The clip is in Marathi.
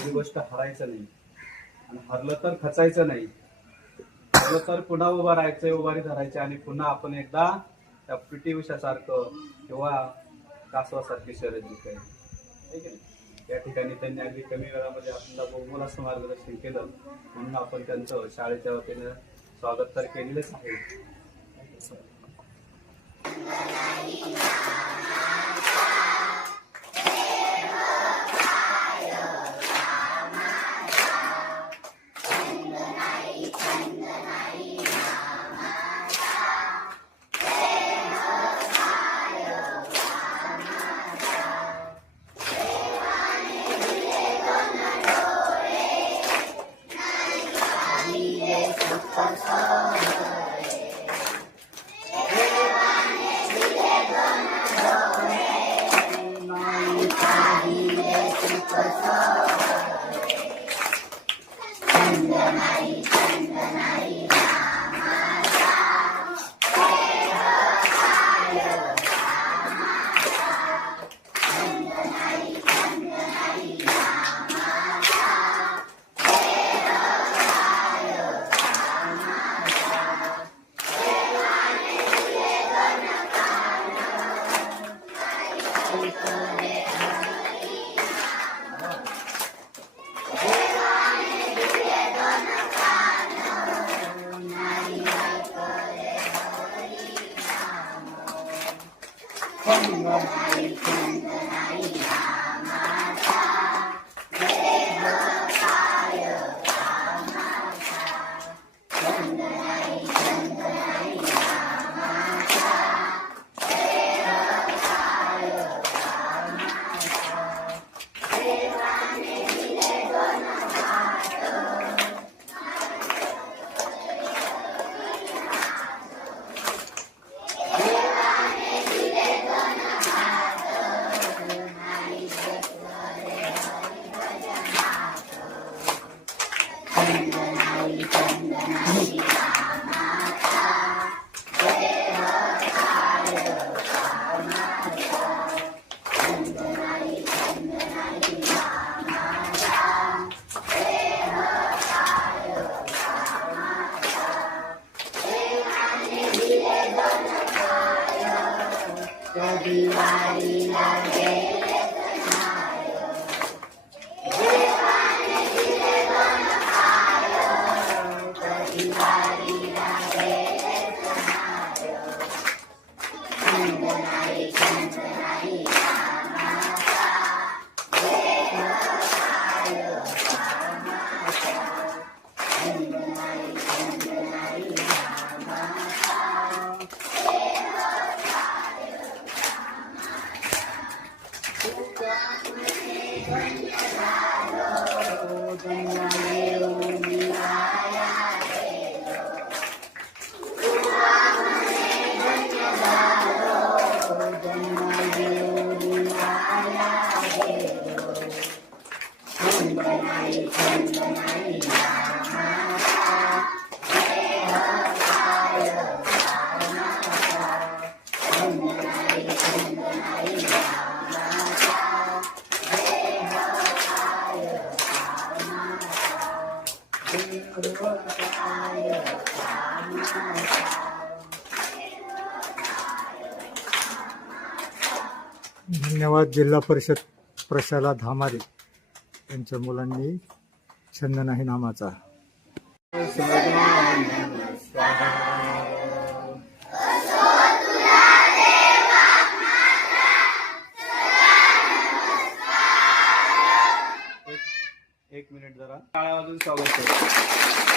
पहिली गोष्ट हरायचं नाही आणि हरलं तर खचायचं नाही. हरलं तर पुन्हा उभा राहायचं, उभारी धरायची आणि पुन्हा आपण एकदा त्या पीटी उषा सारखं किंवा कासवासारखी शर्यत जिंकायची. त्या ठिकाणी त्यांनी अगदी कमी वेळामध्ये आपल्याला बहुमोल असं मार्गदर्शन केलं, म्हणून आपण त्यांचं शाळेच्या वतीनं स्वागत तर केलेलंच आहे. धन्यवाद. जिल्हा परिषद प्रशाला धामारे यांच्या मुलांनी छंद नाही नामाचा. एक मिनिट जरा टाळ्या वाजून स्वागत करतो.